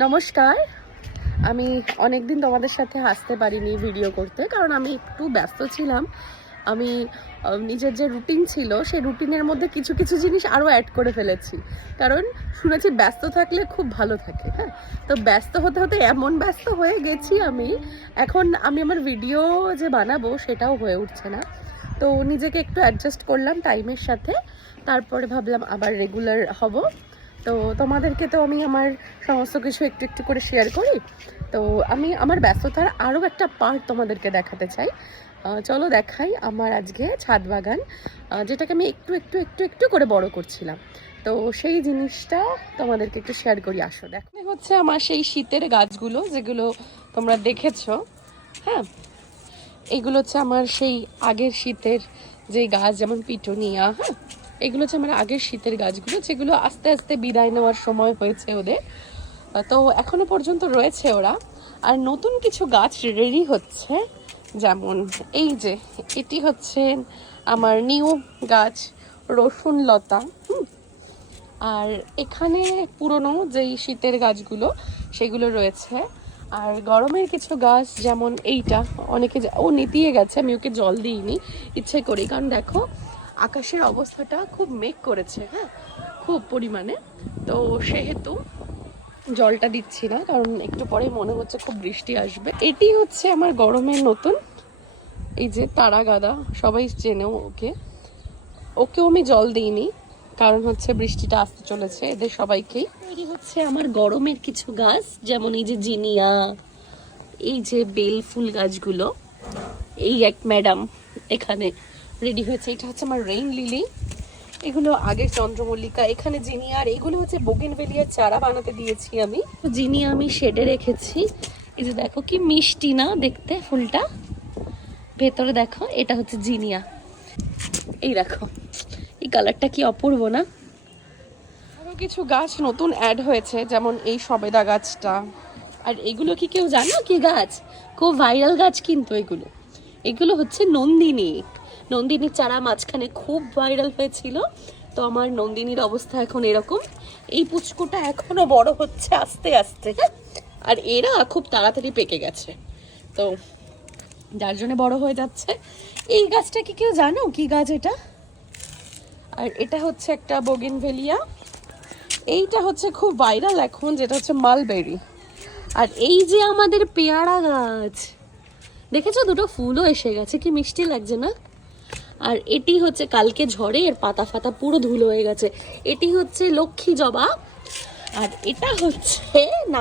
নমস্কার। আমি অনেকদিন তোমাদের সাথে আসতে পারিনি ভিডিও করতে, কারণ আমি একটু ব্যস্ত ছিলাম। আমি নিজের যে রুটিন ছিল সেই রুটিনের মধ্যে কিছু কিছু জিনিস আরও অ্যাড করে ফেলেছি, কারণ শুনেছি ব্যস্ত থাকলে খুব ভালো থাকে। হ্যাঁ, তো ব্যস্ত হতে হতে এমন ব্যস্ত হয়ে গেছি এখন আমি আমার ভিডিও যে বানাবো সেটাও হয়ে উঠছে না। তো নিজেকে একটু অ্যাডজাস্ট করলাম টাইমের সাথে, তারপরে ভাবলাম আবার রেগুলার হব। তো তোমাদেরকে তো আমি আমার সমস্ত কিছু একটু একটু করে শেয়ার করি। তো আমি আমার ব্যস্ততার আরও একটা পার্ট তোমাদেরকে দেখাতে চাই। চলো দেখাই আমার আজকে ছাদ বাগান, যেটাকে আমি একটু একটু একটু একটু করে বড় করছিলাম। তো সেই জিনিসটা তোমাদেরকে একটু শেয়ার করি, আসো দেখো। হচ্ছে আমার সেই শীতের গাছগুলো যেগুলো তোমরা দেখেছো। হ্যাঁ, এইগুলো হচ্ছে আমার সেই আগের শীতের যে গাছ, যেমন পিটুনিয়া। হ্যাঁ, এগুলো হচ্ছে আমার আগের শীতের গাছগুলো, যেগুলো আস্তে আস্তে বিদায় নেওয়ার সময় হয়েছে ওদের। তো এখনো পর্যন্ত রয়েছে ওরা। আর নতুন কিছু গাছ রেডি হচ্ছে, যেমন এই যে এটি হচ্ছে আমার নিউ গাছ রসুন লতা। আর এখানে পুরনো যেই শীতের গাছগুলো সেগুলো রয়েছে। আর গরমের কিছু গাছ, যেমন এইটা অনেকে ও নিতিয়ে গেছে, আমি ওকে জল দিইনি ইচ্ছে করি, কারণ দেখো আকাশের অবস্থাটা খুব মেঘ করেছে। হ্যাঁ, খুব পরিমাণে। তো সেহেতু জলটা দিচ্ছি না, কারণ একটু পরে মনে হচ্ছে খুব বৃষ্টি আসবে। এটি হচ্ছে আমার গরমের নতুন, এই যে তারা গাদা, সবাই চেনেও ওকে। ওকেও আমি জল দিইনি, কারণ হচ্ছে বৃষ্টিটা আসতে চলেছে এদের সবাইকেই। তৈরি হচ্ছে আমার গরমের কিছু গাছ, যেমন এই যে জিনিয়া, এই যে বেল ফুল গাছগুলো, এই এক ম্যাডাম এখানে রেডি হয়েছে। এটা হচ্ছে আমার রেইন লিলি, এগুলো আগের চন্দ্রমল্লিকা। এখানে জিনিয়া, আর এগুলো হচ্ছে বোগেনভেলিয়ার চারা বানাতে দিয়েছি আমি। জিনিয়া আমি শেডে রেখেছি। এই যে দেখো কি মিষ্টি না দেখতে ফুলটা, ভেতরে দেখো, এটা হচ্ছে জিনিয়া। এই দেখো এই কালারটা কি অপূর্ব না। আরো কিছু গাছ নতুন অ্যাড হয়েছে, যেমন এই সবেদা গাছটা। আর এগুলো কি কেউ জানো কি গাছ? খুব ভাইরাল গাছ কিন্তু এগুলো। এগুলো হচ্ছে নন্দিনী। নন্দিনীর চারা মাঝখানে খুব ভাইরাল হয়েছিল। তো আমার নন্দিনীর অবস্থা এখন এরকম। এই পুচকুটা এখনো বড় হচ্ছে আস্তে আস্তে। হ্যাঁ, আর এরা খুব তাড়াতাড়ি পেকে গেছে, তো যার জন্য বড় হয়ে যাচ্ছে। এই গাছটা কি কেউ জানো কি গাছ এটা? আর এটা হচ্ছে একটা বোগেনভেলিয়া। এইটা হচ্ছে খুব ভাইরাল এখন, যেটা হচ্ছে মালবেরি। আর এই যে আমাদের পেয়ারা গাছ, দেখেছো দুটো ফুলও এসে গেছে, কি মিষ্টি লাগছে না? আর এটি হচ্ছে কালকে ঝড়ে এর পাতা ফাতা পুরো ধুলো হয়ে গেছে। এটি হচ্ছে লক্ষ্মী জবা। আর এটা হচ্ছে